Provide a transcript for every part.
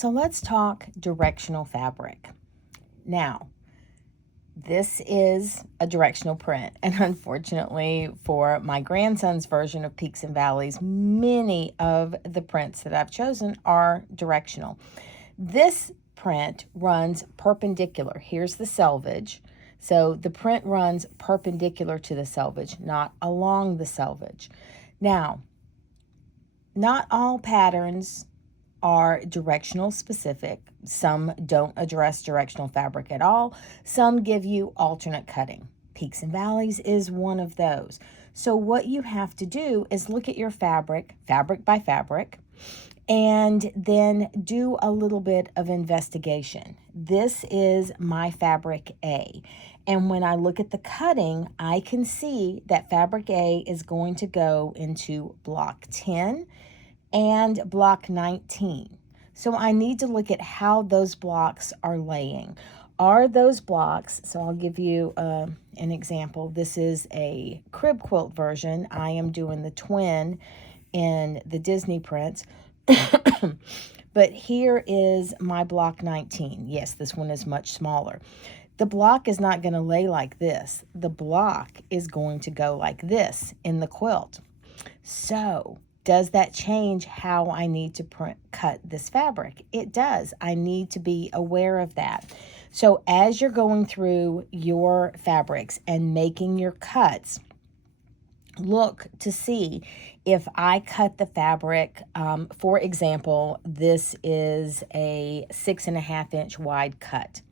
So let's talk directional fabric. Now, this is a directional print, and unfortunately for my grandson's version of Peaks and Valleys, many of the prints that I've chosen are directional. This print runs perpendicular. Here's the selvage. So the print runs perpendicular to the selvage, not along the selvage. Now, not all patterns are directional specific. Some don't address directional fabric at all. Some give you alternate cutting. Peaks and Valleys is one of those. So what you have to do is look at your fabric, fabric by fabric, and then do a little bit of investigation. This is my fabric A. And when I look at the cutting, I can see that fabric A is going to go into block 10 and block 19. So I need to look at how those blocks are laying. Are those blocks, so I'll give you an example. This is a crib quilt version. I am doing the twin in the Disney prints. But here is my block 19. Yes, this one is much smaller. The block is not going to lay like this. The block is going to go like this in the quilt. So does that change how I need to cut this fabric? It does. I need to be aware of that. So as you're going through your fabrics and making your cuts, look to see if I cut the fabric. For example, this is a 6.5 inch wide cut.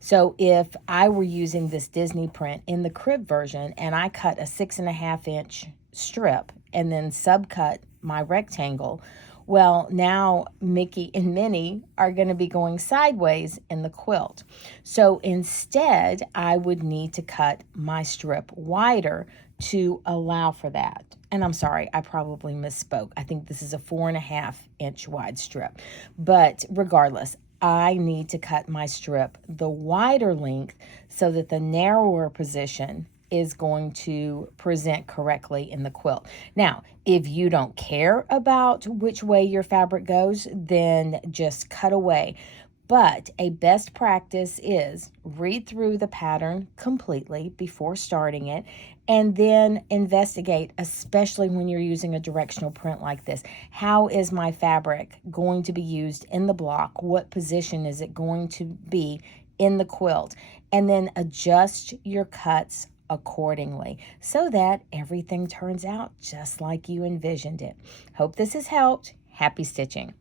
So if I were using this Disney print in the crib version and I cut a 6.5 inch strip and then subcut my rectangle, well, now Mickey and Minnie are going to be going sideways in the quilt. So instead, I would need to cut my strip wider to allow for that. And I'm sorry, I probably misspoke. I think this is a 4.5 inch wide strip. But regardless, I need to cut my strip the wider length so that the narrower position is going to present correctly in the quilt. Now, if you don't care about which way your fabric goes, then just cut away. But a best practice is read through the pattern completely before starting it and then investigate, especially when you're using a directional print like this. How is my fabric going to be used in the block? What position is it going to be in the quilt? And then adjust your cuts accordingly so that everything turns out just like you envisioned it. Hope this has helped. Happy stitching.